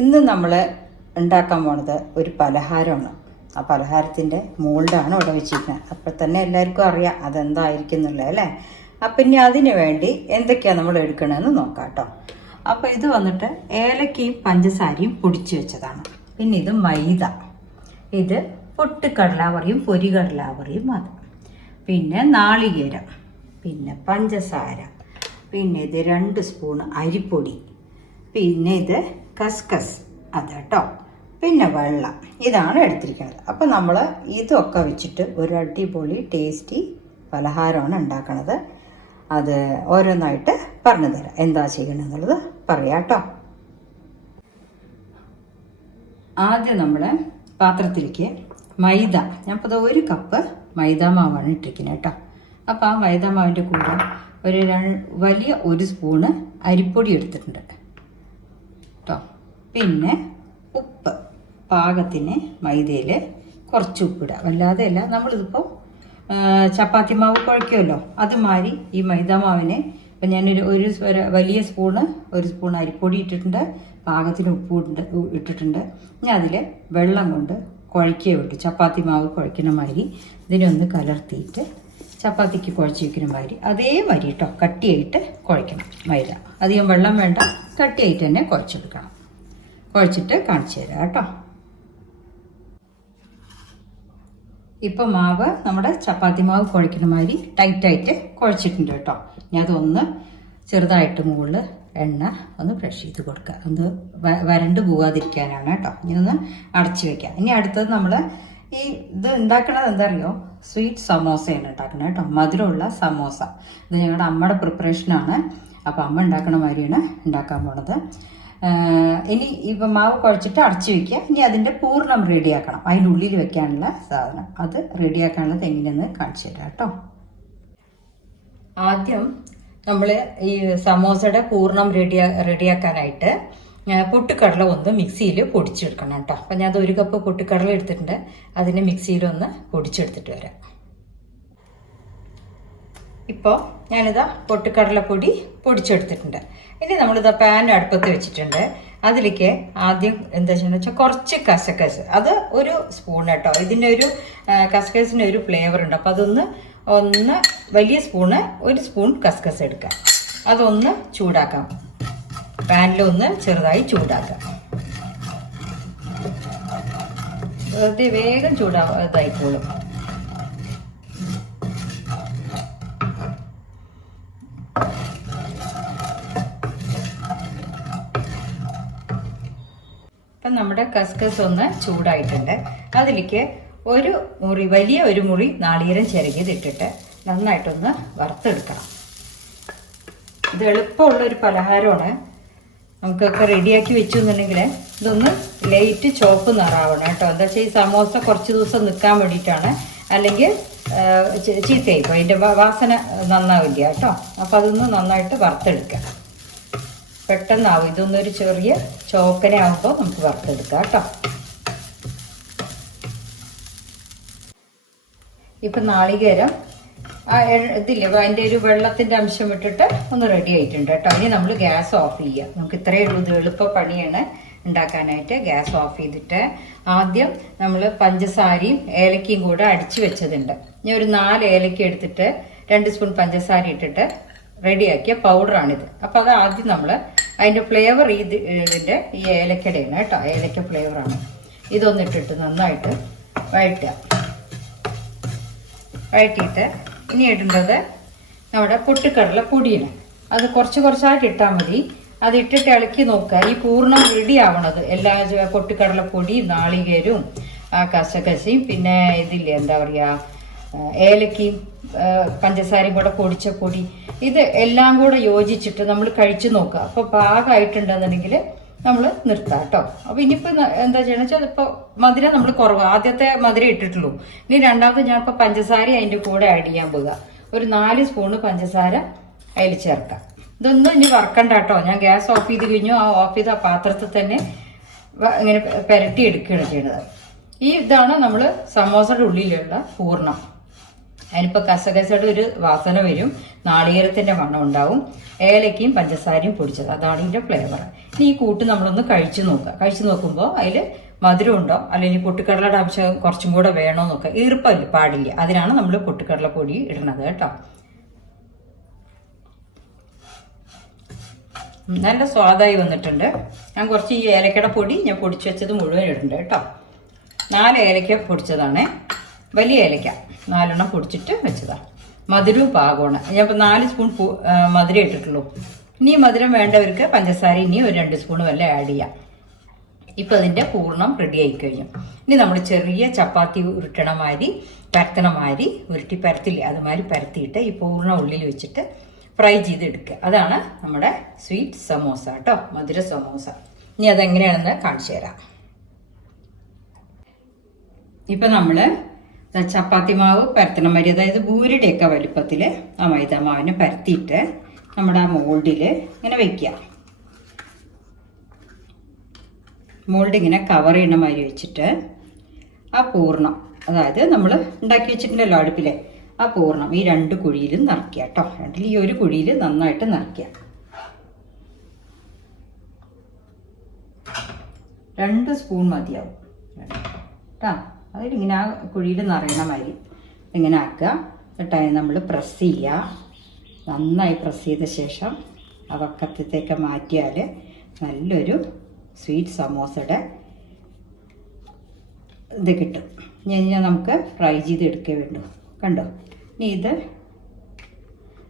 ഇന്ന് നമ്മൾ ഉണ്ടാക്കാൻ പോണത് ഒരു പലഹാരമാണ്. ആ പലഹാരത്തിൻ്റെ മോൾഡാണ് ഇവിടെ വെച്ചിരിക്കുന്നത്. അപ്പോൾ തന്നെ എല്ലാവർക്കും അറിയാം അതെന്തായിരിക്കും എന്നുള്ളത് അല്ലേ. അപ്പം ഇനി അതിന് വേണ്ടി എന്തൊക്കെയാണ് നമ്മൾ എടുക്കണമെന്ന് നോക്കാം കേട്ടോ. അപ്പോൾ ഇത് വന്നിട്ട് ഏലക്കയും പഞ്ചസാരയും പൊടിച്ച് വെച്ചതാണ്. പിന്നെ ഇത് മൈദ, ഇത് പൊട്ടുകടല പറയും, പൊരികടല പറയും അത്. പിന്നെ നാളികേരം, പിന്നെ പഞ്ചസാര, പിന്നെ ഇത് 2 സ്പൂൺ അരിപ്പൊടി, പിന്നെ ഇത് കസ്കസ് അത് കേട്ടോ, പിന്നെ വെള്ളം. ഇതാണ് എടുത്തിരിക്കുന്നത്. അപ്പം നമ്മൾ ഇതൊക്കെ വെച്ചിട്ട് ഒരു അടിപൊളി ടേസ്റ്റി പലഹാരമാണ് ഉണ്ടാക്കണത്. അത് ഓരോന്നായിട്ട് പറഞ്ഞു തരാം എന്താ ചെയ്യണമെന്നുള്ളത് പറയാം കേട്ടോ. ആദ്യം നമ്മൾ പാത്രത്തിലേക്ക് മൈദ, ഞാനിപ്പോൾ 1 കപ്പ് മൈദ മാവാണ് ഇട്ടിരിക്കുന്നത് കേട്ടോ. അപ്പോൾ ആ മൈദ മാവിൻ്റെ കൂടെ ഒരു വലിയ 1 സ്പൂണ് അരിപ്പൊടി എടുത്തിട്ടുണ്ട് കേട്ടോ. പിന്നെ ഉപ്പ് പാകത്തിന്, മൈദയിൽ കുറച്ച് ഉപ്പിടുക, വല്ലാതെ അല്ല. നമ്മളിതിപ്പോൾ ചപ്പാത്തി മാവ് കുഴയ്ക്കുമല്ലോ അതുമാതിരി ഈ മൈദ മാവിനെ ഇപ്പം ഞാനൊരു വലിയ സ്പൂണ് 1 സ്പൂൺ അരിപ്പൊടി ഇട്ടിട്ടുണ്ട്, പാകത്തിന് ഉപ്പ് ഇട്ടിട്ടുണ്ട്. ഞാൻ അതിൽ വെള്ളം കൊണ്ട് കുഴയ്ക്കുക വിട്ടു, ചപ്പാത്തി മാവ് കുഴയ്ക്കുന്ന മാതിരി ഇതിനൊന്ന് കലർത്തിയിട്ട് ചപ്പാത്തിക്ക് കുഴച്ച് വയ്ക്കുന്ന മാതിരി അതേമാതിരി കേട്ടോ കട്ടിയായിട്ട് കുഴയ്ക്കണം. മൈദ അധികം വെള്ളം വേണ്ട, കട്ടിയായിട്ട് തന്നെ കുഴച്ചെടുക്കണം. കുഴച്ചിട്ട് കാണിച്ചു തരാം കേട്ടോ. ഇപ്പം മാവ് നമ്മുടെ ചപ്പാത്തി മാവ് കുഴയ്ക്കുന്ന മാതിരി ടൈറ്റായിട്ട് കുഴച്ചിട്ടുണ്ട് കേട്ടോ. ഞാൻ അതൊന്ന് ചെറുതായിട്ട് മുകളിൽ എണ്ണ ഒന്ന് ബ്രഷ് ചെയ്ത് കൊടുക്കുക, ഒന്ന് വരണ്ട് പോകാതിരിക്കാനാണ് കേട്ടോ. ഇനി ഒന്ന് അടച്ചു വെക്കാം. ഇനി അടുത്തത് നമ്മൾ ഇത് ഉണ്ടാക്കണത് എന്താ അറിയോ, സ്വീറ്റ് സമോസയാണ് ഉണ്ടാക്കുന്നത് കേട്ടോ. മധുരമുള്ള സമോസ. ഇത് ഞങ്ങളുടെ അമ്മയുടെ പ്രിപ്പറേഷനാണ്. അപ്പോൾ അമ്മ ഉണ്ടാക്കണ മാതിരിയാണ് ഉണ്ടാക്കാൻ പോണത്. ഇനി ഇപ്പം മാവ് കുഴച്ചിട്ട് അടച്ചു വെക്കുക. ഇനി അതിൻ്റെ പൂർണ്ണം റെഡിയാക്കണം. അതിൻ്റെ ഉള്ളിൽ വെക്കാനുള്ള സാധനം അത് റെഡിയാക്കാനുള്ളത് എങ്ങനെയെന്ന് കാണിച്ചു തരാം കേട്ടോ. ആദ്യം നമ്മൾ ഈ സമോസയുടെ പൂർണ്ണം റെഡിയാക്കാനായിട്ട് പൊട്ടുകടല ഒന്ന് മിക്സിയിൽ പൊടിച്ചെടുക്കണം കേട്ടോ. അപ്പം ഞാൻ 1 കപ്പ് പൊട്ടുകടല എടുത്തിട്ടുണ്ട്, അതിനെ മിക്സിയിലൊന്ന് പൊടിച്ചെടുത്തിട്ട് വരാം. ഇപ്പോൾ ഞാനിതാ പൊട്ടുകടലപ്പൊടി പൊടിച്ചെടുത്തിട്ടുണ്ട്. ഇനി നമ്മളിതാ പാൻ അടുപ്പത്ത് വെച്ചിട്ടുണ്ട്. അതിലേക്ക് ആദ്യം എന്താ വെച്ചാൽ കുറച്ച് കസകസ്, അത് 1 സ്പൂൺ കേട്ടോ. ഇതിൻ്റെ ഒരു കസകസിന് ഒരു ഫ്ലേവർ ഉണ്ട്. അപ്പോൾ അതൊന്ന് വലിയ സ്പൂണ് 1 സ്പൂൺ കസകസ് എടുക്കാം. അതൊന്ന് ചൂടാക്കാം, പാനിലൊന്ന് ചെറുതായി ചൂടാക്കാം. വെറുതെ വേഗം ഇതായിക്കോളും. ഇപ്പം നമ്മുടെ കസ്കസ് ഒന്ന് ചൂടായിട്ടുണ്ട്. അതിലേക്ക് വലിയ ഒരു മുറി നാളികേരം ചിരകിയതിട്ടിട്ട് നന്നായിട്ടൊന്ന് വറുത്തെടുക്കണം. ഇത് എളുപ്പമുള്ളൊരു പലഹാരമാണ്. നമുക്കൊക്കെ റെഡിയാക്കി വെച്ചു എന്നുണ്ടെങ്കിൽ ഇതൊന്ന് ലൈറ്റ് ചോപ്പ് നിറാവണം കേട്ടോ. എന്താ വെച്ചാൽ ഈ സമോസ കുറച്ച് ദിവസം നിൽക്കാൻ വേണ്ടിയിട്ടാണ്, അല്ലെങ്കിൽ ചീത്തയായിപ്പോൾ അതിൻ്റെ വാസന നന്നാവില്ല കേട്ടോ. അപ്പോൾ അതൊന്ന് നന്നായിട്ട് വറുത്തെടുക്കുക. പെട്ടെന്നാവും. ഇതൊന്നൊരു ചെറിയ ചോക്കനെ ആകുമ്പോൾ നമുക്ക് വറുത്തെടുക്കാം കേട്ടോ. ഇപ്പം നാളികേരം ഇതില്ലേ അതിൻ്റെ ഒരു വെള്ളത്തിൻ്റെ അംശം ഇട്ടിട്ട് ഒന്ന് റെഡി ആയിട്ടുണ്ട് കേട്ടോ. ഇനി നമ്മൾ ഗ്യാസ് ഓഫ് ചെയ്യുക. നമുക്ക് ഇത്രയേ ഉള്ളൂ. ഇത് എളുപ്പ പണിയാണ് ഉണ്ടാക്കാനായിട്ട്. ഗ്യാസ് ഓഫ് ചെയ്തിട്ട് ആദ്യം നമ്മൾ പഞ്ചസാരയും ഏലക്കയും കൂടെ അടിച്ചു വെച്ചതുണ്ട്. ഇനി ഒരു 4 ഏലക്ക എടുത്തിട്ട് 2 സ്പൂൺ പഞ്ചസാര ഇട്ടിട്ട് റെഡിയാക്കിയ പൗഡറാണിത്. അപ്പോൾ അത് ആദ്യം നമ്മൾ അതിൻ്റെ ഫ്ലേവർ ഇതിൻ്റെ ഈ ഏലക്കയുടെയാണ് കേട്ടോ. ഏലക്ക ഫ്ലേവറാണ്. ഇതൊന്നിട്ടിട്ട് നന്നായിട്ട് വഴറ്റിയിട്ട് ഇനി ഇടേണ്ടത് നമ്മുടെ പൊട്ടുകടല പൊടിയാണ്. അത് കുറച്ചായിട്ട് ഇട്ടാൽ മതി. അത് ഇട്ടിട്ട് ഇളക്കി നോക്കുക. ഈ പൂർണ്ണം റെഡി ആവണത് എല്ലാ പൊട്ടുകടല പൊടിയും നാളികേരവും കസകസയും പിന്നെ ഇതില്ലേ എന്താ പറയുക ഏലക്കയും പഞ്ചസാരയും കൂടെ പൊടിച്ച പൊടി, ഇത് എല്ലാം കൂടെ യോജിച്ചിട്ട് നമ്മൾ കഴിച്ചു നോക്കുക. അപ്പോൾ പാകമായിട്ടുണ്ടെന്നുണ്ടെങ്കിൽ നമ്മൾ നിർത്താം കേട്ടോ. അപ്പോൾ ഇനിയിപ്പോൾ എന്താ ചെയ്യണമെന്ന് വെച്ചാൽ അതിപ്പോൾ മധുരം നമ്മൾ കുറവ്, ആദ്യത്തെ മധുരം ഇട്ടിട്ടുള്ളൂ. ഇനി രണ്ടാമത് ഞാനിപ്പോൾ പഞ്ചസാര അതിൻ്റെ കൂടെ ആഡ് ചെയ്യാൻ പോകുക. ഒരു 4 സ്പൂണ് പഞ്ചസാര അതിൽ ചേർക്കാം. ഇതൊന്നും ഇനി വറക്കണ്ട കേട്ടോ. ഞാൻ ഗ്യാസ് ഓഫ് ചെയ്ത് കഴിഞ്ഞു. ആ ഓഫ് ചെയ്ത പാത്രത്തിൽ തന്നെ ഇങ്ങനെ പുരട്ടി എടുക്കുകയാണ് ചെയ്യുന്നത്. ഇതാണ് നമ്മൾ സമോസയുടെ ഉള്ളിലുള്ള പൂർണ്ണം. അതിനിപ്പോൾ കസകസയുടെ ഒരു വാസന വരും, നാളികേരത്തിൻ്റെ മണം ഉണ്ടാവും, ഏലക്കയും പഞ്ചസാരയും പൊടിച്ചത്, അതാണ് ഇതിൻ്റെ ഫ്ലേവർ. ഇനി ഈ കൂട്ട് നമ്മളൊന്ന് കഴിച്ചു നോക്കുക. കഴിച്ചു നോക്കുമ്പോൾ അതിൽ മധുരം ഉണ്ടോ അല്ലെങ്കിൽ പൊട്ടുകടലയുടെ അംശം കുറച്ചും കൂടെ വേണോ നോക്കുക. ഈർപ്പമില്ല പാടില്ല, അതിനാണ് നമ്മൾ പൊട്ടുകടല പൊടി ഇടുന്നത് കേട്ടോ. നല്ല സ്വാദായി വന്നിട്ടുണ്ട്. ഞാൻ കുറച്ച് ഈ ഏലക്കയുടെ പൊടി ഞാൻ പൊടിച്ചു വെച്ചത് മുഴുവൻ ഇടുന്നുണ്ട് കേട്ടോ. 4 ഏലക്ക പൊടിച്ചതാണ്, വലിയ ഏലക്ക 4 എണ്ണം പൊടിച്ചിട്ട് വെച്ചതാണ്. മധുരവും പാകമാണ്. ഞാൻ ഇപ്പോൾ 4 സ്പൂൺ മധുരം ഇട്ടിട്ടുള്ളൂ. ഇനി മധുരം വേണ്ടവർക്ക് പഞ്ചസാര ഇനി ഒരു 2 സ്പൂൺ വല്ല ആഡ് ചെയ്യാം. ഇപ്പം അതിൻ്റെ പൂർണ്ണം റെഡി ആയി കഴിഞ്ഞു. ഇനി നമ്മൾ ചെറിയ ചപ്പാത്തി ഉരുട്ടണ മാതിരി പരത്തണ മാതിരി ഉരുട്ടി പരത്തില്ലേ, അതുമാതിരി പരത്തിയിട്ട് ഈ പൂർണ്ണ ഉള്ളിൽ വെച്ചിട്ട് ഫ്രൈ ചെയ്തെടുക്കുക. അതാണ് നമ്മുടെ സ്വീറ്റ് സമോസ കേട്ടോ, മധുര സമോസ. ഇനി അതെങ്ങനെയാണെന്ന് കാണിച്ചു തരാം. ഇപ്പം നമ്മൾ ചപ്പാത്തി മാവ് പരത്തണ മാതിരി, അതായത് ബൂരിയുടെയൊക്കെ വലുപ്പത്തിൽ ആ മൈദ മാവിനെ പരത്തിയിട്ട് നമ്മുടെ ആ മോൾഡിൽ ഇങ്ങനെ വെക്കുക. മോൾഡ് ഇങ്ങനെ കവർ ചെയ്യണ മാതിരി വെച്ചിട്ട് ആ പൂർണ്ണം, അതായത് നമ്മൾ ഉണ്ടാക്കി വെച്ചിട്ടുണ്ടല്ലോ അടുപ്പിലെ, ആ പൂർണ്ണം ഈ 2 കുഴിയിലും നിറയ്ക്കുക കേട്ടോ. രണ്ടിൽ ഈ ഒരു കുഴിയിൽ നന്നായിട്ട് നിറയ്ക്കുക. 2 സ്പൂൺ മതിയാവും കേട്ടോ. അതിലിങ്ങനെ ആ കുഴിയിൽ നിറയണ മാതിരി ഇങ്ങനെ ആക്കുക. എന്നിട്ട് നമ്മൾ പ്രസ് ചെയ്യുക. നന്നായി പ്രസ് ചെയ്ത ശേഷം ആ വക്കത്തേക്ക് മാറ്റിയാൽ നല്ലൊരു സ്വീറ്റ് സമോസയുടെ ഇത് കിട്ടും. ഇനി നമുക്ക് ഫ്രൈ ചെയ്തെടുക്കേ വേണ്ടു. കണ്ടോ? ഇനി ഇത്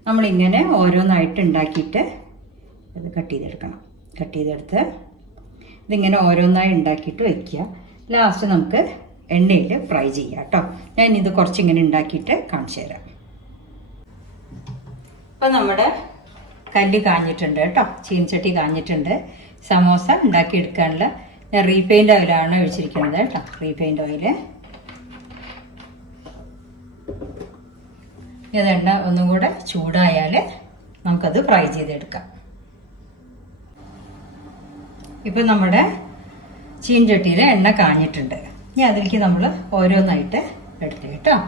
നമ്മളിങ്ങനെ ഓരോന്നായിട്ട് ഉണ്ടാക്കിയിട്ട് ഇത് കട്ട് ചെയ്തെടുക്കണം. കട്ട് ചെയ്തെടുത്ത് ഇതിങ്ങനെ ഓരോന്നായി ഉണ്ടാക്കിയിട്ട് വയ്ക്കുക. ലാസ്റ്റ് നമുക്ക് എണ്ണയിൽ ഫ്രൈ ചെയ്യാം കേട്ടോ. ഞാൻ ഇത് കുറച്ചിങ്ങനെ ഉണ്ടാക്കിയിട്ട് കാണിച്ചു തരാം. ഇപ്പം നമ്മുടെ കല്ല് കാഞ്ഞിട്ടുണ്ട് കേട്ടോ, ചീനച്ചട്ടി കാഞ്ഞിട്ടുണ്ട്. സമോസ ഉണ്ടാക്കിയെടുക്കാനുള്ള ഞാൻ റീപെയിൻ്റ് ഓയിലാണ് ഒഴിച്ചിരിക്കുന്നത് കേട്ടോ. Repaint oil. ഇതെണ്ണ ഒന്നും കൂടെ ചൂടായാൽ നമുക്കത് ഫ്രൈ ചെയ്തെടുക്കാം. ഇപ്പം നമ്മുടെ ചീനച്ചട്ടിയിൽ എണ്ണ കാഞ്ഞിട്ടുണ്ട്. ഇനി അതിലേക്ക് നമ്മൾ ഓരോന്നായിട്ട് എടുത്ത് കേട്ടോ.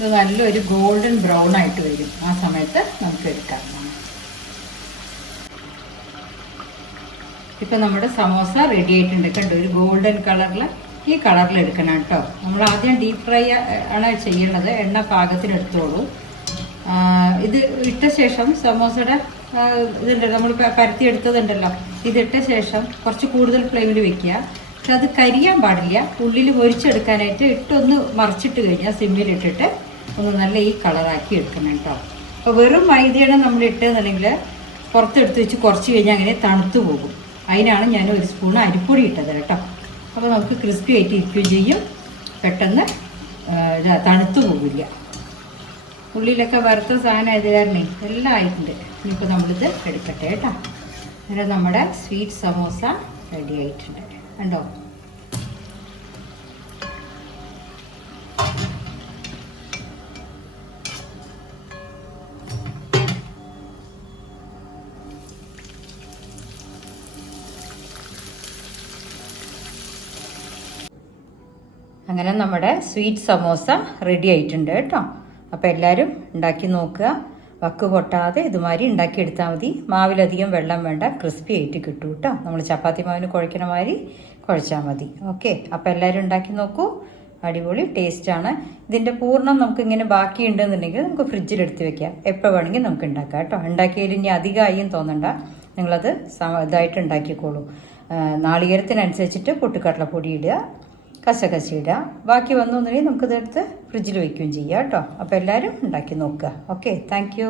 ഇത് നല്ലൊരു ഗോൾഡൻ ബ്രൗൺ ആയിട്ട് വരും. ആ സമയത്ത് നമുക്ക് എടുക്കാം. ഇപ്പം നമ്മുടെ സമോസ റെഡി ആയിട്ടുണ്ട്. കണ്ടോ, ഒരു ഗോൾഡൻ കളറിൽ, ഈ കളറിൽ എടുക്കണം കേട്ടോ. നമ്മൾ ആദ്യം ഡീപ്പ് ഫ്രൈ ആണ് ചെയ്യേണ്ടത്. എണ്ണ പാകത്തിന് എടുത്തോളൂ. ഇത് ഇട്ട ശേഷം സമോസയുടെ ഇതുണ്ടല്ലോ, നമ്മൾ പരത്തി എടുത്തതുണ്ടല്ലോ, ഇതിട്ട ശേഷം കുറച്ച് കൂടുതൽ ഫ്ലെയിമിൽ വെക്കുക. പക്ഷെ അത് കരിയാൻ പാടില്ല. ഉള്ളിൽ പൊരിച്ചെടുക്കാനായിട്ട് ഇട്ടൊന്ന് മറിച്ചിട്ട് കഴിഞ്ഞാൽ സിമ്മിലിട്ടിട്ട് ഒന്ന് നല്ല ഈ കളറാക്കി എടുക്കണം കേട്ടോ. അപ്പോൾ വെറും മൈദയാണ് നമ്മൾ ഇട്ടെന്നുണ്ടെങ്കിൽ പുറത്തെടുത്ത് വെച്ച് കുറച്ച് കഴിഞ്ഞാൽ അങ്ങനെ തണുത്തു പോകും. അതിനാണ് ഞാൻ 1 സ്പൂൺ അരിപ്പൊടി ഇട്ടത് കേട്ടോ. അപ്പോൾ നമുക്ക് ക്രിസ്പി ആയിട്ട് ഇരിക്കുകയും ചെയ്യും, പെട്ടെന്ന് തണുത്തു പോകില്ല. ഉള്ളിലൊക്കെ വറുത്ത സാധനം ആയത് കാരണേ എല്ലാം ആയിട്ടുണ്ട്. ഇനിയിപ്പോൾ നമ്മളിത് എടുക്കട്ടെ കേട്ടോ. അന്നേരം നമ്മുടെ സ്വീറ്റ് സമോസ റെഡി ആയിട്ടുണ്ട്. കണ്ടോ? അങ്ങനെ നമ്മുടെ സ്വീറ്റ് സമോസ റെഡി ആയിട്ടുണ്ട് കേട്ടോ. അപ്പോൾ എല്ലാവരും ഉണ്ടാക്കി നോക്കുക. വക്ക് പൊട്ടാതെ ഇതുമാതിരി ഉണ്ടാക്കിയെടുത്താൽ മതി. മാവിലധികം വെള്ളം വേണ്ട, ക്രിസ്പി ആയിട്ട് കിട്ടും കേട്ടോ. നമ്മൾ ചപ്പാത്തി മാവിന് കുഴക്കണ മാതിരി കുഴച്ചാൽ മതി. ഓക്കെ, അപ്പോൾ എല്ലാവരും ഉണ്ടാക്കി നോക്കൂ. അടിപൊളി ടേസ്റ്റാണ്. ഇതിൻ്റെ പൂർണ്ണം നമുക്ക് ഇങ്ങനെ ബാക്കിയുണ്ടെന്നുണ്ടെങ്കിൽ നമുക്ക് ഫ്രിഡ്ജിലെടുത്ത് വെക്കാം. എപ്പോൾ വേണമെങ്കിൽ നമുക്ക് ഉണ്ടാക്കാം കേട്ടോ. ഉണ്ടാക്കിയതിൽ ഇനി അധികമായും തോന്നണ്ട, നിങ്ങളത് ഇതായിട്ട് ഉണ്ടാക്കിക്കോളൂ. നാളികേരത്തിനനുസരിച്ചിട്ട് പൊട്ടുകടലപ്പൊടി ഇടുക, കസകസ ഇടുക. ബാക്കി വന്നു എന്നുണ്ടെങ്കിൽ നമുക്കിതെടുത്ത് ഫ്രിഡ്ജിൽ വയ്ക്കുകയും ചെയ്യാം കേട്ടോ. അപ്പോൾ എല്ലാവരും ഉണ്ടാക്കി നോക്കുക. Okay, thank you.